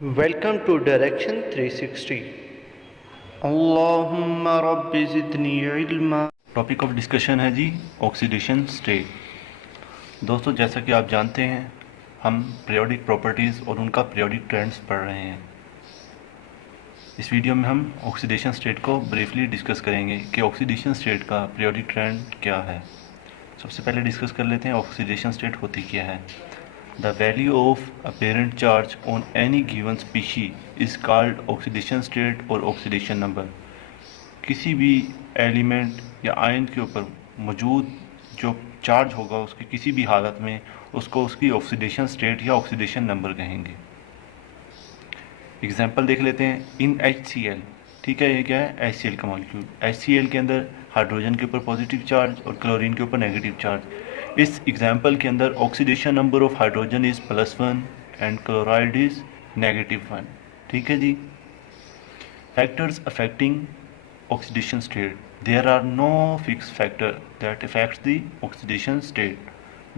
Welcome to Direction 360. Allahumma rabbi zidni ilma. Topic of discussion है जी oxidation state. दोस्तों, जैसा कि आप जानते हैं हम पीरियोडिक प्रॉपर्टीज़ और उनका पीरियोडिक ट्रेंड्स पढ़ रहे हैं। इस वीडियो में हम ऑक्सीडेशन स्टेट को ब्रीफली डिस्कस करेंगे कि ऑक्सीडेशन स्टेट का पीरियोडिक ट्रेंड क्या है। सबसे पहले डिस्कस कर लेते हैं ऑक्सीडेशन स्टेट होती क्या है। The value of apparent charge on any given species is called oxidation state और ऑक्सीडेशन नंबर। किसी भी एलिमेंट या आयन के ऊपर मौजूद जो चार्ज होगा उसकी किसी भी हालत में उसको उसकी ऑक्सीडेशन स्टेट या ऑक्सीडेशन नंबर कहेंगे। एग्जांपल देख लेते हैं। इन HCl, ठीक है, ये क्या है? HCl का मॉलिक्यूल। HCl के अंदर हाइड्रोजन के ऊपर पॉजिटिव चार्ज और क्लोरीन के ऊपर नेगेटिव चार्ज। इस एग्जांपल के अंदर oxidation number of hydrogen is +1 and chloride is -1। ठीक है जी। Factors affecting oxidation state. There are no fixed factor that affects the oxidation state,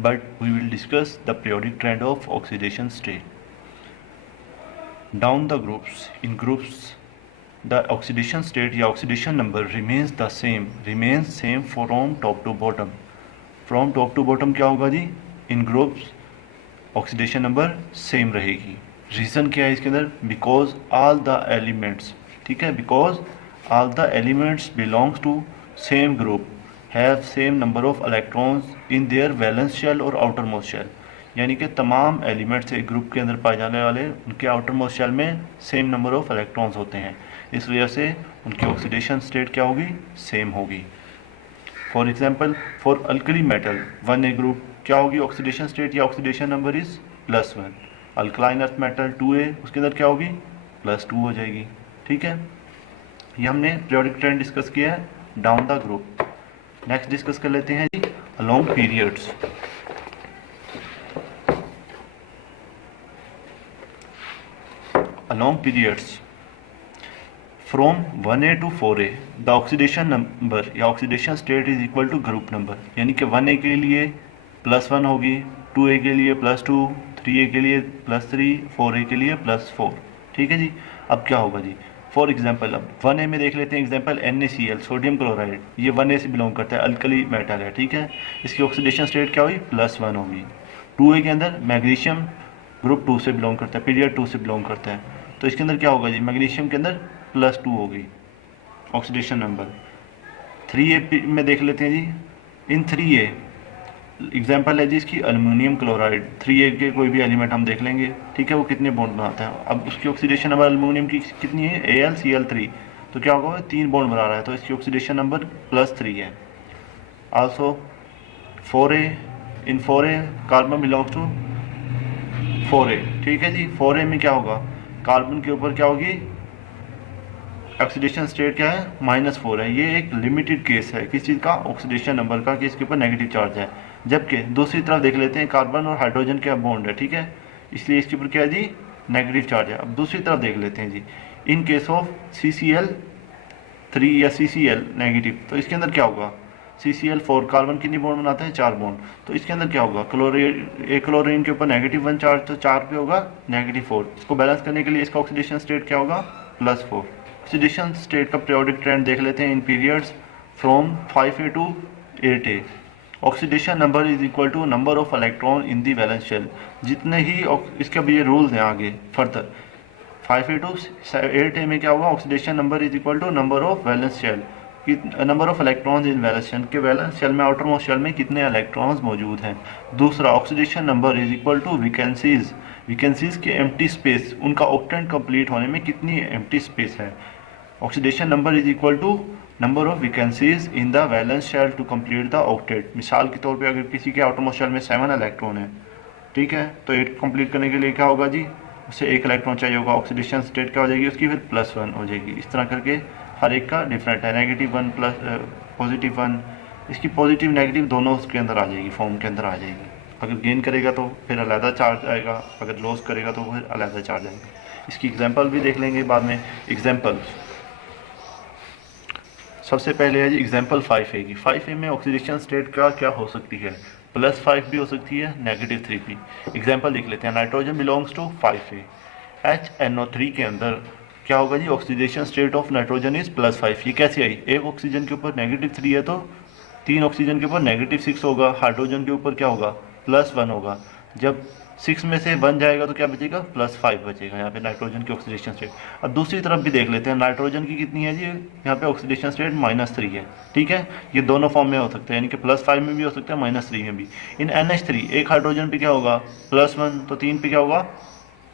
but we will discuss the periodic trend of oxidation state. Down the groups, in groups the oxidation state या oxidation number remains same from top to bottom. From top to bottom क्या होगा जी? In groups oxidation number same रहेगी। Reason क्या है इसके अंदर? Because all the elements, ठीक है, because all the elements belongs to same group have same number of electrons in their valence shell और outermost shell। यानी कि तमाम एलिमेंट्स एक ग्रुप के अंदर पाए जाने वाले उनके आउटरमोस्ट शेल में सेम नंबर ऑफ इलेक्ट्रॉन्स होते हैं। इस वजह से उनकी ऑक्सीडेशन स्टेट क्या होगी? सेम होगी। For example, for alkali metal 1A group क्या होगी ऑक्सीडेशन स्टेट या oxidation number is +1। Alkaline earth metal 2A उसके अंदर क्या होगी? +2 हो जाएगी। ठीक है, ये हमने पीरियोडिक ट्रेंड डिस्कस किया है down the group. Next discuss कर लेते हैं जी along periods. Along periods from 1A to 4A the oxidation number या oxidation state is equal to group number. यानी कि 1A के लिए +1 होगी, 2A के लिए +2, 3A के लिए +3, 4A के लिए +4। ठीक है जी। अब क्या होगा जी? फॉर एग्जाम्पल अब 1A में देख लेते हैं एग्जाम्पल NaCl सोडियम क्लोराइड। ये 1A से बिलोंग करता है, अल्कली मेटल है। ठीक है, इसकी ऑक्सीडेशन स्टेट क्या हुई? +1 होगी। 2A के अंदर मैग्नीशियम ग्रुप 2 से बिलोंग करता है, पीरियड 2 से बिलोंग करता है, तो इसके अंदर क्या होगा जी? मैग्नीशियम के अंदर +2 होगी ऑक्सीडेशन नंबर। 3A में देख लेते हैं जी। इन 3A एग्जाम्पल है जी इसकी अल्युमिनियम क्लोराइड। 3A के कोई भी एलिमेंट हम देख लेंगे, ठीक है, वो कितने बॉन्ड बनाता है। अब उसकी ऑक्सीडेशन नंबर अल्युमिनियम की कितनी है? AlCl3। तो क्या होगा? 3 बॉन्ड बना रहा है, तो इसकी ऑक्सीडेशन नंबर +3 है। Also 4A, in 4A carbon belongs to 4A। ठीक है जी। 4A में क्या होगा? कार्बन के ऊपर क्या होगी? ऑक्सीडेशन स्टेट क्या है? -4 है। ये एक लिमिटेड केस है किस चीज़ का? ऑक्सीडेशन नंबर का, कि इसके ऊपर नेगेटिव चार्ज है। जबकि दूसरी तरफ देख लेते हैं कार्बन और हाइड्रोजन का बॉन्ड है, ठीक है, इसलिए इसके ऊपर क्या है जी? नेगेटिव चार्ज है। अब दूसरी तरफ देख लेते हैं जी। इन केस ऑफ CCl3 या CCl नेगेटिव, तो इसके अंदर क्या होगा? CCl4 कार्बन कितनी बॉन्ड बनाता है? 4 बॉन्ड। तो इसके अंदर क्या होगा? क्लोरीन के ऊपर -1 चार्ज, तो 4 पे होगा -4। इसको बैलेंस करने के लिए इसका ऑक्सीडेशन स्टेट क्या होगा? +4। ऑक्सीडेशन स्टेट का पीरियोडिक ट्रेंड देख लेते हैं in periods from 5A to 8A। Oxidation number is equal to number of electron in the valence shell. जितने ही इसके भी ये रूल्स हैं आगे फर्दर। 5A to 8A में क्या होगा? Oxidation number is equal to number of valence shell, number of electrons in valence shell, के वैलेंस शेल में आउटरमोस्ट शेल में कितने इलेक्ट्रॉन्स मौजूद हैं। दूसरा, oxidation number is equal to vacancies, vacancies के एम्प्टी स्पेस, उनका ऑक्टेंट कंप्लीट होने में कितनी एम्प्टी स्पेस है। Oxidation number is equal to number of vacancies in the valence shell to complete the octet. मिसाल के तौर पे अगर किसी के आउटरमोस्ट शेल में 7 इलेक्ट्रॉन है, ठीक है, तो 8 कंप्लीट करने के लिए क्या होगा जी? उससे 1 इलेक्ट्रॉन चाहिए होगा। ऑक्सीडेशन स्टेट क्या हो जाएगी उसकी? फिर +1 हो जाएगी। इस तरह करके हर एक का डिफरेंट है। -1 प्लस +1, इसकी पॉजिटिव नेगेटिव दोनों उसके अंदर आ जाएगी, फॉर्म के अंदर आ जाएगी। अगर गेन करेगा तो फिर अलहदा चार्ज आएगा, अगर लॉस करेगा तो फिर अलहदा चार्ज आएगा। इसकी एग्जाम्पल भी देख लेंगे बाद में। एग्जाम्पल सबसे पहले है जी एग्जाम्पल 5A की। 5A में ऑक्सीडेशन स्टेट का क्या हो सकती है? +5 भी हो सकती है, -3 भी। एग्जाम्पल लिख लेते हैं। Nitrogen belongs to 5A HNO3 के अंदर क्या होगा जी, oxidation state of nitrogen is +5। ये कैसे आई, एक ऑक्सीजन के ऊपर -3 है तो 3 ऑक्सीजन के ऊपर -6 होगा, हाइड्रोजन के ऊपर क्या होगा +1 होगा। जब 6 में से 1 जाएगा तो क्या बचेगा, +5 बचेगा यहाँ पे नाइट्रोजन की ऑक्सीडेशन स्टेट। अब दूसरी तरफ भी देख लेते हैं, नाइट्रोजन की कितनी है जी, यहाँ पे ऑक्सीडेशन स्टेट -3 है। ठीक है, ये दोनों फॉर्म में हो सकते हैं, यानी कि +5 में भी हो सकता है, -3 में भी। इन NH3 एक हाइड्रोजन पे क्या होगा +1, तो 3 पे क्या होगा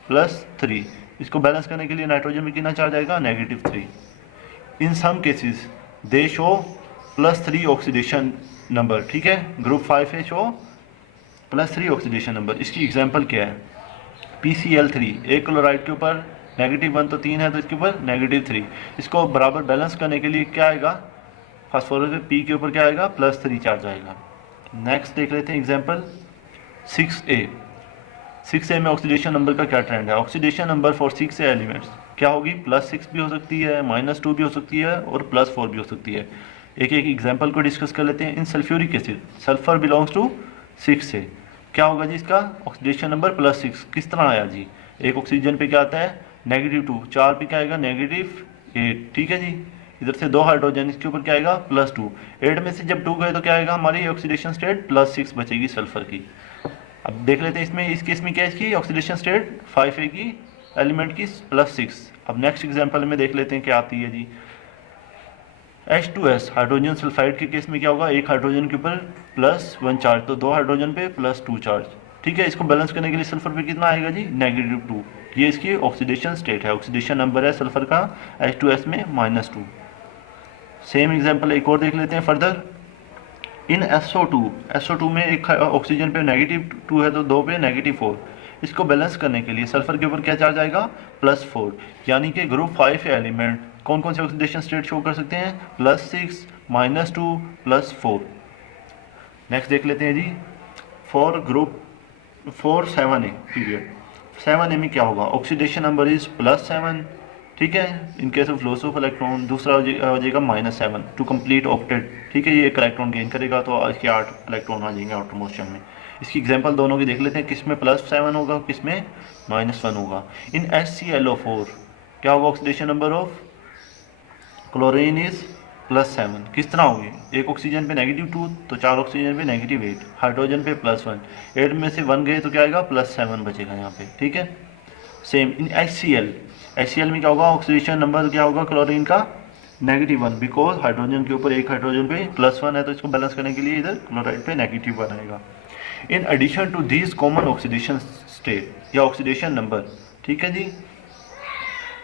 +3। इसको बैलेंस करने के लिए नाइट्रोजन में कितना चार्ज आएगा, -3। In some cases they show +3 oxidation number. ठीक है, ग्रुप 5 है शो +3 ऑक्सीडेशन नंबर। इसकी एग्जांपल क्या है, PCl3 एक क्लोराइड के ऊपर -1 तो 3 है तो इसके ऊपर -3। इसको बराबर बैलेंस करने के लिए क्या आएगा, फास्फोरस पे P के ऊपर क्या आएगा +3 चार्ज आएगा। नेक्स्ट देख लेते हैं एग्जांपल 6A में ऑक्सीडेशन नंबर का क्या ट्रेंड है। Oxidation number for 6A elements क्या होगी, +6 भी हो सकती है, -2 भी हो सकती है और +4 भी हो सकती है। एक एक एग्जांपल को डिस्कस कर लेते हैं। In sulphuric acid sulphur belongs to 6A, क्या होगा जी इसका ऑक्सीडेशन नंबर +6। किस तरह आया जी, एक ऑक्सीजन पे क्या आता है -2, 4 पे क्या आएगा -8। ठीक है जी, इधर से 2 हाइड्रोजन, इसके ऊपर क्या आएगा +2। 8 में से जब 2 गए तो क्या आएगा, हमारी ऑक्सीडेशन स्टेट +6 बचेगी सल्फर की। अब देख लेते हैं इसमें, इस केस में क्या है, इसकी ऑक्सीडेशन स्टेट 5A की एलिमेंट की +6। अब नेक्स्ट एग्जांपल में देख लेते हैं क्या आती है जी। H2S हाइड्रोजन सल्फाइड के केस में क्या होगा, एक हाइड्रोजन के ऊपर +1 चार्ज, तो 2 हाइड्रोजन पे +2 चार्ज। ठीक है, इसको बैलेंस करने के लिए सल्फर पे कितना आएगा जी, -2। ये इसकी ऑक्सीडेशन स्टेट है, ऑक्सीडेशन नंबर है सल्फर का H2S में -2। सेम एग्जांपल एक और देख लेते हैं फर्दर। इन SO2 में एक ऑक्सीजन पे -2 है तो 2 पे -4। इसको बैलेंस करने के लिए सल्फर के ऊपर क्या चार्ज आएगा, +4। यानी कि ग्रुप 5 एलिमेंट कौन कौन से ऑक्सीडेशन स्टेट शो कर सकते हैं, +6, -2, +4। नेक्स्ट देख लेते हैं जी for group 7A period. 7A में क्या होगा, ऑक्सीडेशन नंबर इज +7। ठीक है, in case of loss of electron. दूसरा हो जाएगा -7 टू कंप्लीट ऑक्टेट। ठीक है, ये एक इलेक्ट्रॉन गेन करेगा तो इसके 8 इलेक्ट्रॉन आ जाएंगे आउटर मोस्ट शेल में। इसकी एग्जांपल दोनों की देख लेते हैं, किस में +7 होगा किस में -1 होगा। इन HClO4 क्या होगा, oxidation number of chlorine is +7। किस तरह होगी, एक ऑक्सीजन पे -2 तो 4 ऑक्सीजन पे -8, हाइड्रोजन पे +1, 8 में से 1 गए तो क्या आएगा +7 बचेगा यहाँ पे। ठीक है, सेम इन HCl में क्या होगा, ऑक्सीडेशन नंबर क्या होगा क्लोरीन का -1, बिकॉज हाइड्रोजन के ऊपर एक हाइड्रोजन पे +1 है तो इसको बैलेंस करने के लिए इधर क्लोराइड पे -1 आएगा। In addition to these common oxidation state या ऑक्सीडेशन नंबर। ठीक है जी,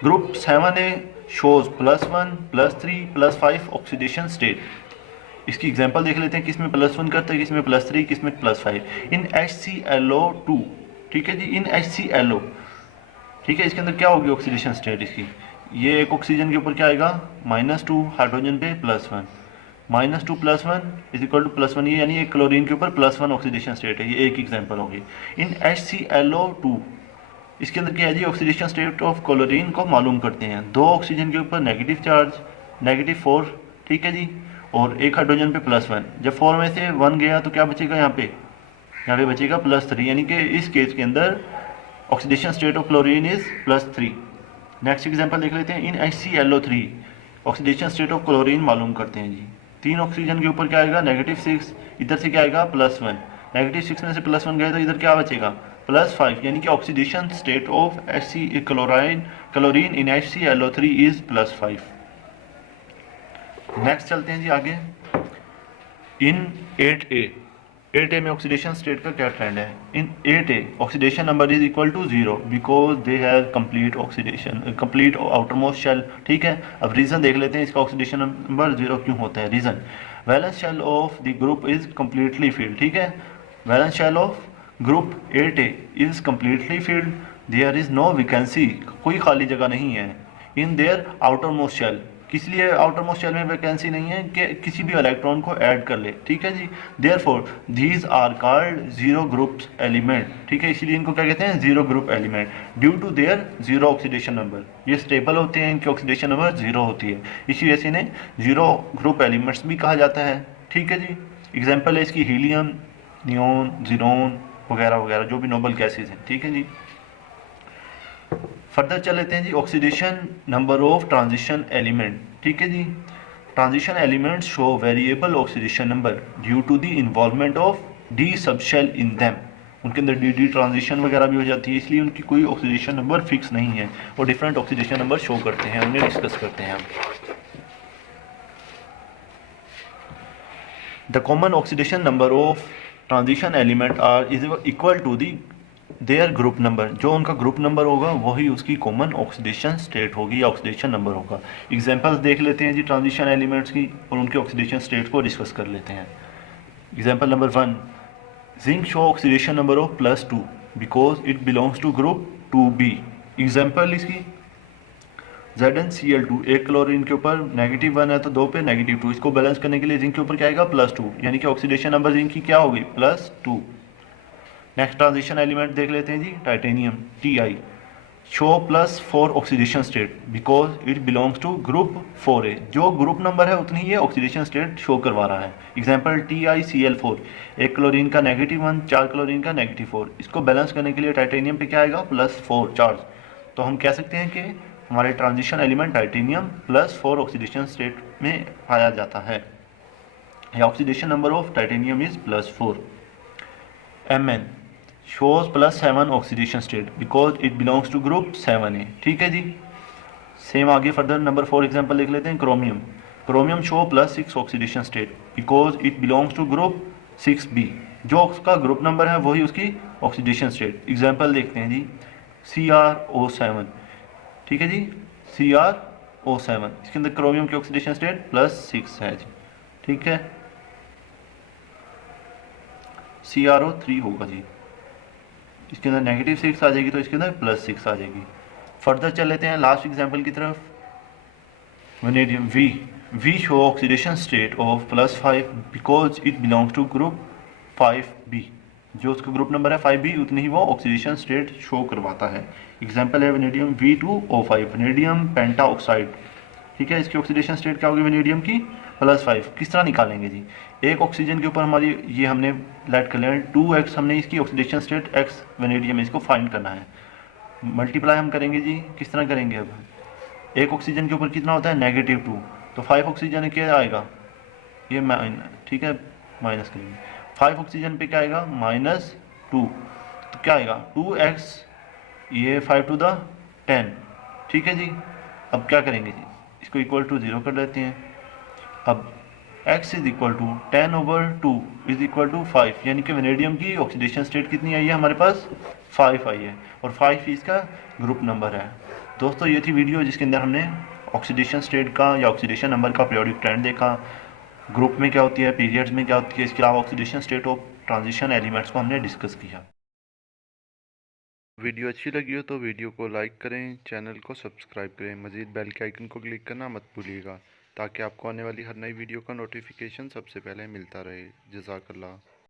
group 7A shows +1, +3, +5 oxidation state. इसकी एग्जांपल देख लेते हैं, किसमें +1 करता है, किसमें +3, किसमें +5। इन HClO2, ठीक है जी, इन HClO, ठीक है, इसके अंदर क्या होगी ऑक्सीडेशन स्टेट इसकी, ये एक ऑक्सीजन के ऊपर क्या आएगा -2, हाइड्रोजन पे +1, -2 +1 इज इक्वल टू +1, ये यानी एक क्लोरीन के ऊपर +1 ऑक्सीडेशन स्टेट है। ये एक एग्जांपल होगी। इन HClO2 इसके अंदर क्या है जी, ऑक्सीडेशन स्टेट ऑफ क्लोरीन को मालूम करते हैं। 2 ऑक्सीजन के ऊपर नेगेटिव चार्ज -4, ठीक है जी, और एक हाइड्रोजन पे +1। जब 4 में से 1 गया तो क्या बचेगा, यहाँ पे बचेगा +3, यानी कि इस केस के अंदर oxidation state of chlorine is +3। Next example देख लेते हैं। इन HClO3 oxidation state of chlorine मालूम करते हैं जी। 3 ऑक्सीजन के ऊपर क्या आएगा -6, इधर से क्या आएगा +1, -6 में से +1 गए तो इधर क्या बचेगा +5, यानी कि oxidation state of chlorine in HClO3 is +5। Next चलते हैं जी आगे। इन 8A में ऑक्सीडेशन स्टेट का क्या ट्रेंड है। In 8A oxidation number is equal to 0 because they have complete oxidation, complete outer most shell. ठीक है, अब रीजन देख लेते हैं इसका ऑक्सीडेशन नंबर 0 क्यों होता है। Reason, valence shell of the group is completely filled. ठीक है, valence shell of group 8A is completely filled, there is no vacancy, कोई खाली जगह नहीं है। In there outer most shell, किस लिए आउटर मोस्ट शेल में वैकेंसी नहीं है कि किसी भी इलेक्ट्रॉन को ऐड कर ले। ठीक है जी, therefore these are called zero group element. ठीक है, इसीलिए इनको क्या कहते हैं, zero group element, due to their zero oxidation number. ये स्टेबल होते हैं, इनकी ऑक्सीडेशन नंबर 0 होती है, इसी वजह से इन्हें जीरो ग्रुप एलिमेंट्स भी कहा जाता है। ठीक है जी, एग्जाम्पल है इसकी हीलियम, नियोन, जीरोन वगैरह वगैरह, जो भी नोबल गैसेज हैं। ठीक है जी। फर्दर चल लेते हैं जी, oxidation number of transition element. ठीक है जी, transition elements show variable oxidation number due to the involvement of D subshell in them. उनके अंदर डी ट्रांजिशन वगैरह भी हो जाती है, इसलिए उनकी कोई ऑक्सीडेशन नंबर फिक्स नहीं है और डिफरेंट ऑक्सीडेशन नंबर शो करते हैं, उन्हें डिस्कस करते हैं हम। The common oxidation number of transition element are is equal to the their group number. जो उनका ग्रुप नंबर होगा वही उसकी कॉमन ऑक्सीडेशन स्टेट होगी या ऑक्सीडेशन नंबर होगा। एग्जांपल्स देख लेते हैं जी ट्रांजिशन एलिमेंट्स की और उनके ऑक्सीडेशन स्टेट को डिस्कस कर लेते हैं। Example number 1, zinc show oxidation number of +2 because it belongs to group 2b। Example इसकी ZnCl2, एक क्लोरीन के ऊपर -1 है तो 2 पे -2, इसको बैलेंस करने के लिए जिंक के ऊपर क्या आएगा +2, यानी कि ऑक्सीडेशन नंबर जिंक की क्या होगी +2। नेक्स्ट ट्रांजिशन एलिमेंट देख लेते हैं जी, titanium Ti show +4 oxidation state because it belongs to group 4a। जो ग्रुप नंबर है उतनी ही ऑक्सीडेशन स्टेट शो करवा रहा है। एग्जांपल TiCl4, एक क्लोरीन का -1, 4 क्लोरीन का -4, इसको बैलेंस करने के लिए टाइटेनियम पे क्या आएगा +4 चार्ज। तो हम कह सकते हैं कि हमारे transition element titanium +4 oxidation state में पाया जाता है, या oxidation number of titanium is +4। Mn shows +7 oxidation state because it belongs to group 7a। ठीक है जी, सेम आगे फर्दर नंबर 4 एग्जांपल देख लेते हैं। Chromium show +6 oxidation state because it belongs to group 6b। जो उसका ग्रुप नंबर है वही उसकी ऑक्सीडेशन स्टेट। एग्जांपल देखते हैं जी, CrO7। ठीक है जी, CrO7, इसके अंदर क्रोमियम की ऑक्सीडेशन स्टेट +6 है जी। ठीक है, CrO3 होगा जी, इसके अंदर -6 आ जाएगी तो इसके अंदर +6 आ जाएगी। फर्दर चल लेते हैं लास्ट एग्जांपल की तरफ। Vanadium V show oxidation state of +5 because it belongs to group 5b। जो उसका ग्रुप नंबर है 5b उतनी ही वो ऑक्सीडेशन स्टेट शो करवाता है। एग्जांपल है वेनेडियम V2O5, वेनेडियम पेंटाऑक्साइड। ठीक है, इसकी ऑक्सीडेशन स्टेट क्या होगी वेनेडियम की +5। किस तरह निकालेंगे जी, एक ऑक्सीजन के ऊपर हमारी ये हमने लेट कर लिया 2x, हमने इसकी ऑक्सीडेशन स्टेट x वेनेडियम इसको फाइंड करना है। मल्टीप्लाई हम करेंगे जी, किस तरह करेंगे, अब एक ऑक्सीजन के ऊपर कितना होता है -2, तो 5 ऑक्सीजन क्या आएगा ये ठीक है माइनस करेंगे, 5 ऑक्सीजन पे क्या आएगा -2, तो क्या आएगा 2x, ये 5 टू द 10। ठीक है जी, अब क्या करेंगे जी, इसको इक्वल टू 0 कर देते हैं। अब x is equal to 10/2 is equal to 5, यानी कि वेनेडियम की ऑक्सीडेशन स्टेट कितनी आई है हमारे पास 5 आई है, और 5 इसका ग्रुप नंबर है। दोस्तों ये थी वीडियो जिसके अंदर हमने ऑक्सीडेशन स्टेट का या ऑक्सीडेशन नंबर का पीरियोडिक ट्रेंड देखा, ग्रुप में क्या होती है, पीरियड्स में क्या होती है, इसके अलावा oxidation state of transition elements को हमने डिस्कस किया। वीडियो अच्छी लगी हो तो वीडियो को लाइक करें, चैनल को सब्सक्राइब करें, मज़ीद बेल के आइकन को क्लिक करना मत भूलिएगा ताकि आपको आने वाली हर नई वीडियो का नोटिफिकेशन सबसे पहले मिलता रहे। जज़ाकल्लाह।